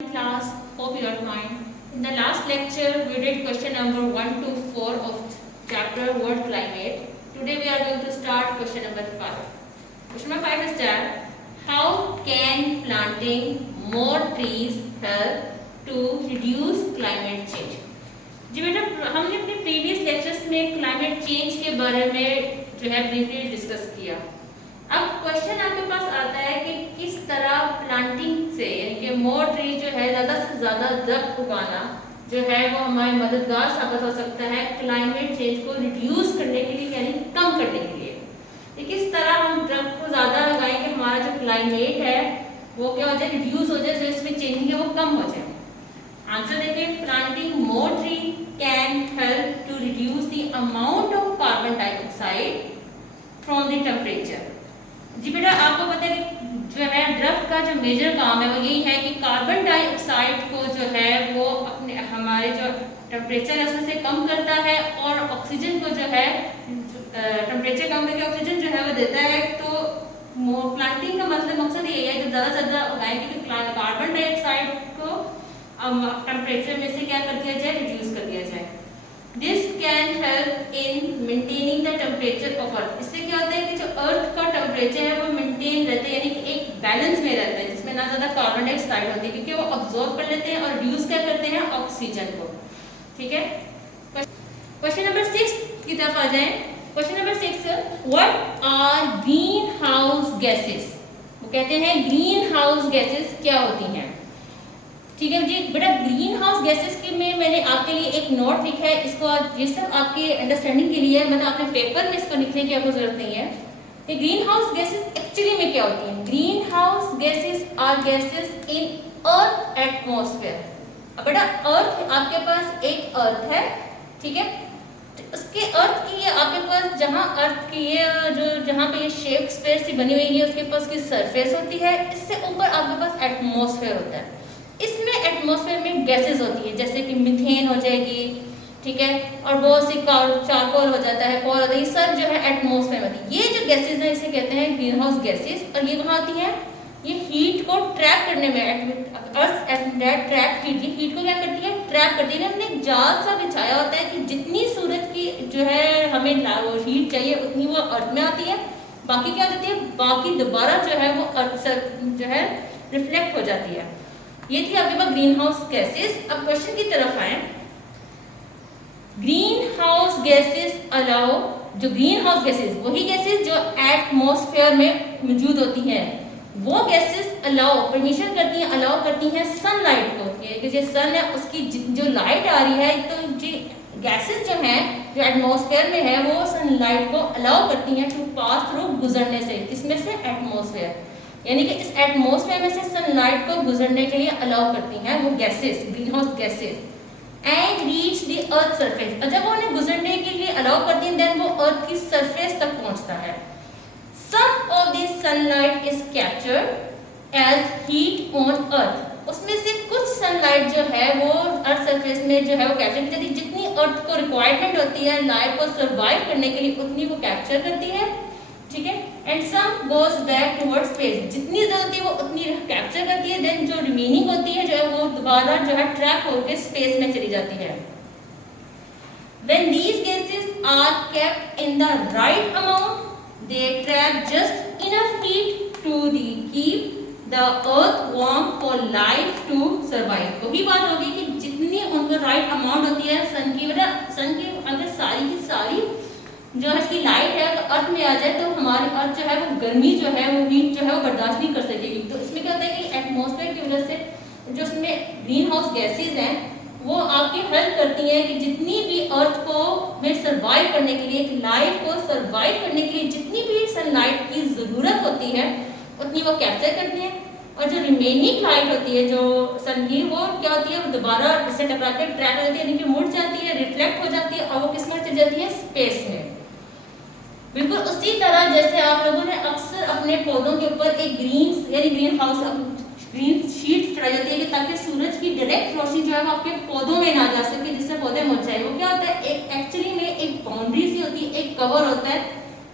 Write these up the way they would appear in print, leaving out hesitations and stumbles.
Class, hope you are fine. In the last lecture, we did question number 1 to 4 of chapter World Climate. Today we are going to start question number 5. Question number 5 is that how can planting more trees help to reduce climate change? जी बेटा, हमने अपने previous lectures में climate change के बारे में जो है briefly discuss किया। अब क्वेश्चन आपके पास आता है कि किस तरह प्लांटिंग से यानी कि मोर ट्री जो है ज़्यादा से ज़्यादा दरख्त उगाना जो है वो हमारे मददगार साबित हो सकता है क्लाइमेट चेंज को रिड्यूस करने के लिए यानी कम करने के लिए। तो किस तरह हम दरख्त को ज़्यादा लगाएं कि हमारा जो क्लाइमेट है वो क्या हो जाए, रिड्यूस हो जाए, जो इसमें चेंजिंग है वो कम हो जाए। आंसर देखिए, planting more tree can help to reduce the amount of carbon dioxide from the temperature. जी बेटा, आपको पता है कि जो है दरख्त का जो मेजर काम है वो यही है कि कार्बन डाइऑक्साइड को जो है वो अपने हमारे जो टेम्परेचर है उसमें से कम करता है और ऑक्सीजन को जो है टेम्परेचर कम करके ऑक्सीजन जो है वो देता है। तो प्लांटिंग का मतलब मकसद यही है कि ज़्यादा से ज़्यादा उगाएं कि कार्बन डाइऑक्साइड को टेम्परेचर में से क्या कर दिया जाए, रिड्यूस कर दिया जाए। This can help in maintaining the temperature of earth. इससे क्या होता है कि जो अर्थ का टेम्परेचर है वो मेंटेन रहता है, यानी कि एक बैलेंस में रहता है जिसमें ना ज़्यादा कार्बन डाइऑक्साइड होती है क्योंकि वो ऑब्जॉर्व कर लेते हैं और रिड्यूस क्या करते हैं, ऑक्सीजन को। ठीक है, क्वेश्चन नंबर 6 की तरफ आ जाए। Question number 6, what are greenhouse gases? वो कहते हैं ग्रीन हाउस गैसेस क्या होती हैं। ठीक है जी बेटा, ग्रीन हाउस गैसेस के में मैंने आपके लिए एक नोट लिखा है, इसको ये सब आपके अंडरस्टैंडिंग के लिए है, मतलब आपने पेपर में इसको लिखने की आपको जरूरत नहीं है। ये ग्रीन हाउस गैसेस एक्चुअली में क्या होती हैं? Greenhouse gases are gases in earth atmosphere. बेटा, अर्थ आपके पास एक अर्थ है, ठीक है, उसके अर्थ की ये आपके पास जहाँ अर्थ की ये जो जहाँ पे ये शेप स्पेयर सी बनी हुई है उसके पास की सरफेस होती है, इससे ऊपर आपके पास एटमॉस्फेयर होता है। इसमें एटमॉस्फेयर में गैसेस होती है जैसे कि मीथेन हो जाएगी, ठीक है, और बहुत सी चारकोल हो जाता है, कोल होता है, ये सब जो है एटमॉस्फेयर में होती है। ये जो गैसेस हैं इसे कहते हैं ग्रीन हाउस गैसेस। और ये कहाँ आती हैं? ये हीट को ट्रैप करने में, अर्थ ट्रैप हीट को क्या करती है, ट्रैप करती है। हमने एक जाल सा बिछाया होता है कि जितनी सूरज की जो है हमें हीट चाहिए उतनी वो अर्थ में आती है, बाकी क्या हो जाती है, बाकी दोबारा जो है वो अर्थ से जो है रिफ्लेक्ट हो जाती है। ये थी आपके पास ग्रीन हाउस गैसेस। अब क्वेश्चन की तरफ आए। ग्रीन हाउस गैसेस अलाउ, जो ग्रीन हाउस गैसेस वही गैसेस जो एटमॉस्फेयर में मौजूद होती हैं, वो गैसेस अलाउ परमिशन करती हैं, अलाउ करती हैं सनलाइट को, कि जो सन है उसकी जो लाइट आ रही है, तो जो गैसेस जो हैं जो एटमॉस्फेयर में है वो सनलाइट को अलाउ करती हैं टू पास थ्रू, गुजरने से, किसमें से, एटमॉस्फेयर, यानी कि इस एटमॉस्फेयर में से सनलाइट को गुजरने के लिए अलाउ करती हैं वो gases, green house gases, and reach the earth surface. और जब वो उन्हें गुजरने के लिए अलाउ करती हैं देन वो अर्थ की सरफेस तक पहुंचता है। Some of the sunlight is captured as heat on earth. उसमें से कुछ सनलाइट जो है वो अर्थ सरफेस में जो है वो कैप्चर की जाती है, जितनी अर्थ को रिक्वायरमेंट होती है लाइफ को सर्वाइव करने के लिए उतनी वो कैप्चर करती है, ठीक है, and some goes back towards space. जितनी जरूरत होती है वो उतनी कैप्चर करती है, देन जो रिमेनिंग होती है जो है वो दोबारा जो है ट्रैप होकर स्पेस में चली जाती है। When these gases are kept in the right amount, they trap just enough heat to keep the earth warm for life to survive। वही बात होगी कि जितनी उनका राइट अमाउंट होती है सन की, मतलब सन की अगर सारी की सारी जो है इसकी लाइट है तो अर्थ में आ जाए तो हमारी अर्थ जो है वो गर्मी जो है वो हीट जो है वो बर्दाश्त नहीं कर सकेगी। तो इसमें क्या होता है कि एटमॉस्फेयर की वजह से जो इसमें ग्रीन हाउस गैसेज हैं वो आपकी हेल्प करती हैं कि जितनी भी अर्थ को में सर्वाइव करने के लिए, लाइफ को सर्वाइव करने के लिए जितनी भी सनलाइट की ज़रूरत होती है उतनी वो कैप्चर करती हैं, और जो रिमेनिंग लाइट होती है जो सन की वो क्या होती है, वो दोबारा इससे टकरा के ट्रैप हो जाती है, यानी कि मुड़ जाती है, रिफ्लेक्ट हो जाती है और वो किस में चली जाती है, स्पेस में। बिल्कुल उसी तरह जैसे आप लोगों ने अक्सर अपने पौधों के ऊपर एक ग्रीन हाउस ग्रीन शीट चढ़ाई जाती है कि ताकि सूरज की डायरेक्ट रोशनी जो है वो आपके पौधों में ना जा सके, जिससे पौधे मुरझाए। वो क्या होता है, एक एक्चुअली में एक बाउंड्री सी होती है, एक कवर होता है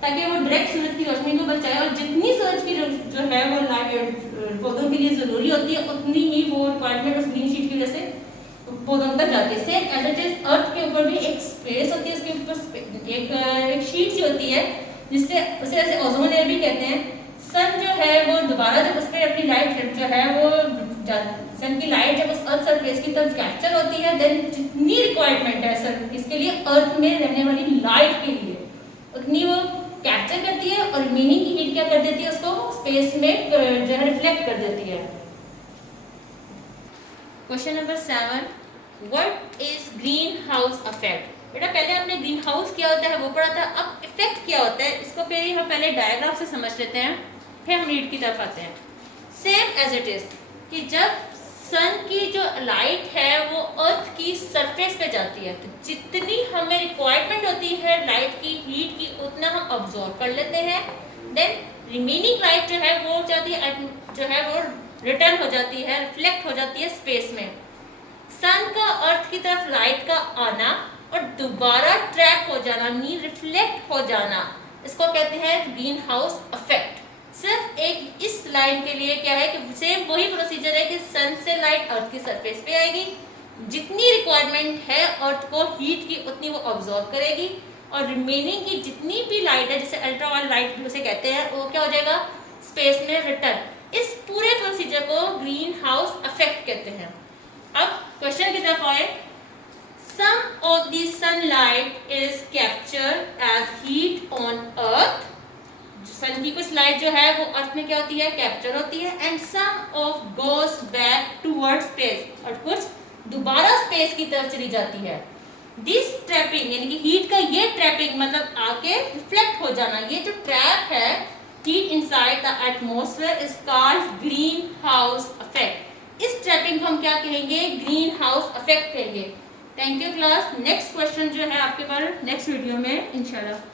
ताकि वो डायरेक्ट सूरज की रोशनी को बचाए, और जितनी सूरज की जो है वो लाइट पौधों के लिए ज़रूरी होती है उतनी ही वो रिक्वायरमेंट उस ग्रीन शीट की वजह से पौधों तक जाती है। Same as it is earth के ऊपर भी एक स्पेस होती है, उसके ऊपर एक शीट सी होती है जिससे उसे ऐसे ओजोन लेयर भी कहते हैं। सन जो है वो दोबारा जब उस पर अपनी लाइट जो है वो सन की लाइट जब उस अर्थ सरफेस की तरफ कैप्चर होती है, देन जितनी रिक्वायरमेंट है सर इसके लिए अर्थ में रहने वाली लाइफ के लिए उतनी वो कैप्चर करती है, और रिमेनिंग की हीट क्या कर देती है, उसको स्पेस में जो है रिफ्लेक्ट कर देती है। Question number 7, what is green house effect? बेटा पहले आपने ग्रीन हाउस क्या होता है वो पढ़ा था, अब इफेक्ट क्या होता है इसको हम पहले डायग्राम से समझ लेते हैं, फिर हम रीड की तरफ आते हैं। सेम एज इट इज कि जब सन की जो लाइट है वो अर्थ की सरफेस पे जाती है, तो जितनी हमें रिक्वायरमेंट होती है लाइट की हीट की उतना हम ऑब्जॉर्व कर लेते हैं, देन रिमेनिंग लाइट जो है वो जाती है जो है वो रिटर्न हो जाती है, रिफ्लेक्ट हो जाती है स्पेस में। सन का अर्थ की तरफ लाइट का आना और दोबारा ट्रैप हो जाना मीन रिफ्लेक्ट हो जाना, इसको कहते हैं ग्रीन हाउस इफेक्ट। सिर्फ एक इस लाइन के लिए क्या है कि सेम वही प्रोसीजर है कि सन से लाइट अर्थ की सरफेस पे आएगी, जितनी रिक्वायरमेंट है अर्थ को हीट की उतनी वो ऑब्जॉर्व करेगी, और रिमेनिंग की जितनी भी लाइट है जिसे अल्ट्रावायलेट लाइट भी उसे कहते हैं वो क्या हो जाएगा स्पेस में रिटर्न। इस पूरे प्रोसीजर को ग्रीन हाउस इफेक्ट कहते हैं। अब क्वेश्चन की तरफ आए, some of the sunlight is captured as heat on earth, sun की कुछ लाइट जो है वो अर्थ में क्या होती है कैप्चर होती है, and some of goes back towards space, और कुछ दोबारा स्पेस की तरफ चली जाती है। दिस ट्रैपिंग यानी कि हीट का ये ट्रैपिंग मतलब आके रिफ्लेक्ट हो जाना, ये जो ट्रैप है heat inside the atmosphere is called green house effect. इस ट्रैपिंग को हम क्या कहेंगे ग्रीन हाउस इफेक्ट कहेंगे। Thank you class. Next question जो है आपके पास नेक्स्ट वीडियो में इंशाल्लाह।